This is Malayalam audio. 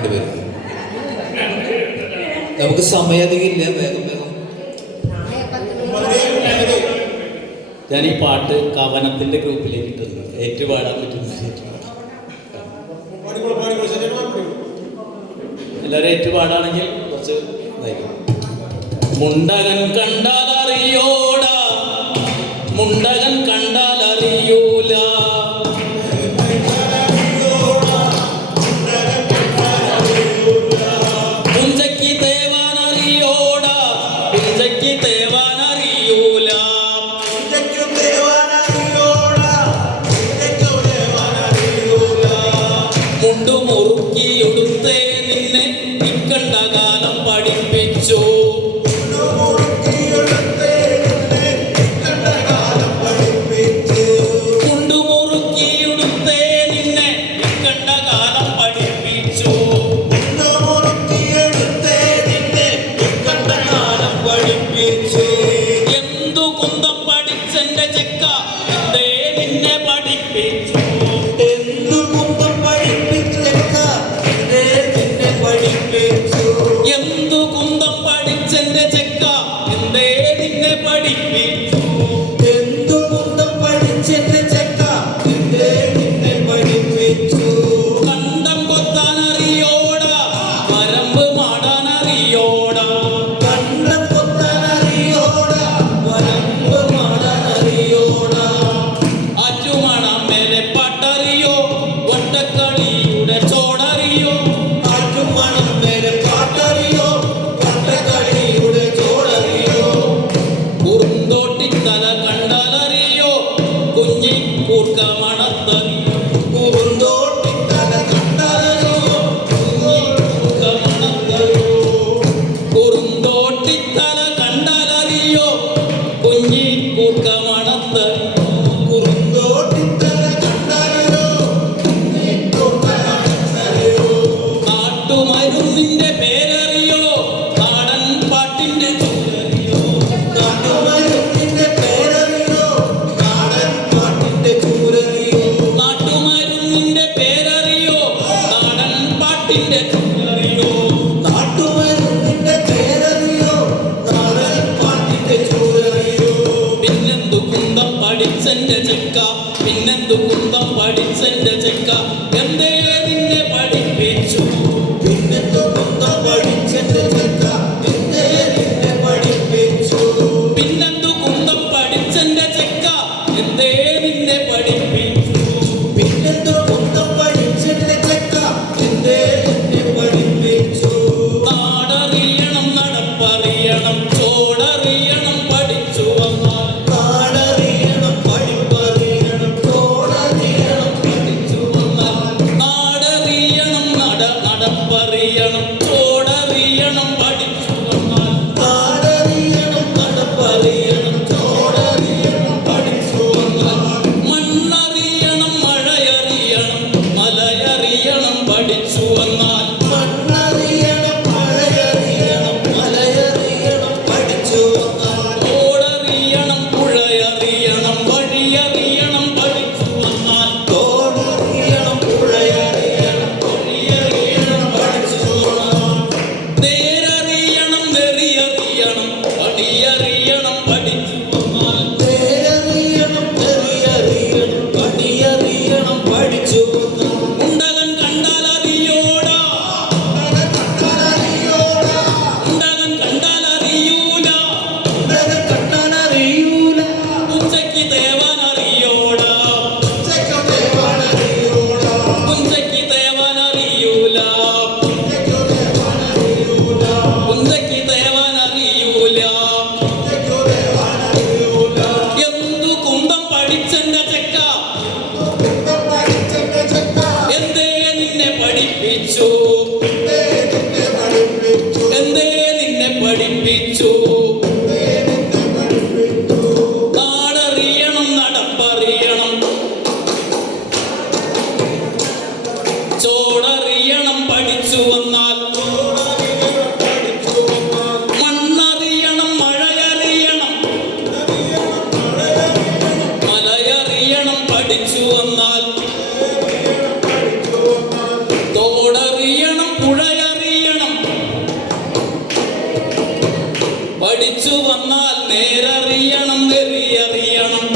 രണ്ടുപേരും. നമുക്ക് സമയധികമില്ല, വേഗം വേഗം. ഞാൻ ഈ പാട്ട് കവനത്തിന്റെ ഗ്രൂപ്പിലേക്ക് ഇട്ടിട്ടുണ്ട്. ഏറ്റുപാടാൻ പറ്റുന്ന എല്ലാവരും ഏറ്റുപാടാണെങ്കിൽ കുറച്ച് ഇതായിരിക്കും. മുണ്ടകൻ കണ്ടാലറിയോടാ, മുണ്ടകൻ കണ്ടാലറിയൂല, പുഞ്ചയ്ക്ക് തേവാനറിയോടാ, പുഞ്ചയ്ക്ക് തേവാനറിയൂല, മുണ്ടു മുറുക്കിയെടുത്തേ നിന്നെ ഇക്കണ്ട കാലം പഠിപ്പിച്ചു, മുണ്ടു മുറുക്കിയെടുത്തേ നിന്നെ ഇക്കണ്ട കാലം പഠിപ്പിച്ചു, എന്തു കുന്തം പഠിച്ചെന്റെ ചെക്ക എന്തേ നിന്നെ പഠിപ്പിച്ചു, എന്തു കുന്തം പഠിച്ചെന്റെ ചെക്ക എന്തേ നിന്നെ പഠിപ്പിച്ചു, എന്തു കുന്തം പഠിച്ചെന്റെ ചെക്ക എന്തേ നിന്നെ പഠിപ്പിച്ചു, കണ്ടം കൊത്താനറിയോടാ, വരമ്പ് മാടാനറിയോടാ, കണ്ടം കൊത്താനറിയോടാ, വരമ്പ് മാടാനറിയോടാ, ആറ്റുമണം മേലെ പാട്ടറിയോ, വട്ടക്കളിയുടെ ചോടറിയോ, ആറ്റുമണം മേലെ പാട്ടറിയോ, വട്ടക്കളിയുടെ ചോടറിയോ, കുറുന്തോട്ടിത്തല കണ്ടാലറിയോ, കുഞ്ഞി കൂർക്ക മണത്തറിയോ, പൂന്തോട്ടിത്തല കണ്ടറിയോ, കുഞ്ഞി കൂർക്ക മണത്തറിയോ, കുറുന്തോട്ടിത്തല കണ്ടാലറിയോ, കുഞ്ഞി കൂർക്ക മണത്തറിയോ, കുറുന്തോട്ടിത്തല കണ്ടറിയോ, കുഞ്ഞിക്കൂർക്കമണത്തറിയോ, നാട്ടുമരുന്നിന്റെ പേരറിയോ, നാടൻ പാട്ടിന്റെ ചുരറിയോ, നാട്ടുമരുന്നിന്റെ പേരറിയോ, നാടൻ പാട്ടിന്റെ ചൂരറിയോ, നാട്ടുമരുന്നിന്റെ പേരറിയോ, നാടൻ പാട്ടിന്റെ ചുരറിയോ, നാട്ടുമരുന്നിന്റെ പേരറിയോ, നാടൻ പാട്ടിന്റെ ചൂരറിയോ, പിന്നെന്തു കുന്തം പഠിച്ചെന്റെ ചെക്ക, പിന്നെന്തു കുന്തം പഠിച്ചെന്റെ ചെക്ക എന്തേ നിന്നെ പഠിപ്പിച്ചു, പിന്നെന്തു കുന്തം പഠിച്ചെന്റെ ചെക്ക എന്തേ നിന്നെ പഠിപ്പിച്ചു, പിന്നെന്തു കുന്തം പഠിച്ചെന്റെ ചെക്ക എന്തേ നിന്നെ പഠിപ്പിച്ചു, പിന്നെന്തു കുന്തം പഠിച്ചെന്റെ ചെക്ക എന്തേ നിന്നെ പഠിപ്പിച്ചു, നാടറിയണം നടപ്പറിയണം ചോടറിയണം പഠിച്ചു വന്നാൽ, നാടറിയണം പഠിപ്പറിയണം ചോടറിയണം പഠിച്ചു വന്നാൽ, നാടറിയണം നടപ്പറിയണം ചോടറിയണം പഠിച്ചു വന്നാൽ, നാടറിയണം നടപ്പറിയണം ചോടറിയണം പഠിച്ചു വന്നാൽ, മണ്ണറിയണം മഴയറിയണം മലയറിയണം പഠിച്ചു വന്നാൽ, മണ്ണറിയണം മഴയറിയണം മലയറിയണം പഠിച്ചു വന്നാൽ, തോടറിയണം പുഴയറിയണം വഴിയറിയണം പഠിച്ചു വന്നാൽ, തോടറിയണം പുഴയറിയണം വഴിയറിയണം പഠിച്ചു വന്നാൽ, നേരറിയണം നെറിയറിയണം പടിയറിയണം പഠിച്ചു വന്നാൽ, നേരറിയണം നെറിയറിയണം പടിയറിയണം പഠിച്ചു വന്നാൽ, മുണ്ടകൻ കണ്ടാലറിയോടാ, കണ്ടാലറിയോടാ, മുണ്ടകൻ കണ്ടാലറിയൂല, കണ്ടാലറിയൂല, പുഞ്ചയ്ക്ക് തേവാനറിയോടാ, ചെക്കദേവാനറിയോടാ, പുഞ്ചയ്ക്ക് തേവാനറിയൂല, ചെക്കദേവാനറിയൂല, പുഞ്ചയ്ക്ക് തേവാനറിയൂല, ചെക്കദേവാനറിയൂല, എന്തു കുന്തം പഠിച്ചെന്റെ ചെക്ക കുന്തം പഠിച്ചെന്റെ ചെക്ക എന്തേ നിന്നെ പഠിപ്പിച്ചു, എന്തേ നിന്നെ പഠിപ്പിച്ചു, എന്തേ നിന്നെ പഠിപ്പിച്ചു, എന്തേ നിന്നെ പഠിപ്പിച്ചു, നാടറിയണം നടപ്പറിയണം ചോടറിയണം പഠിച്ചു വന്നാൽ, പഠിച്ചു വന്നാൽ, മണ്ണറിയണം മഴയറിയണം മലയറിയണം പഠിച്ചു വന്നാൽ, തോടറിയണം പുഴ പഠിച്ചു വന്നാൽ നേരറിയണം നെറിയറിയണം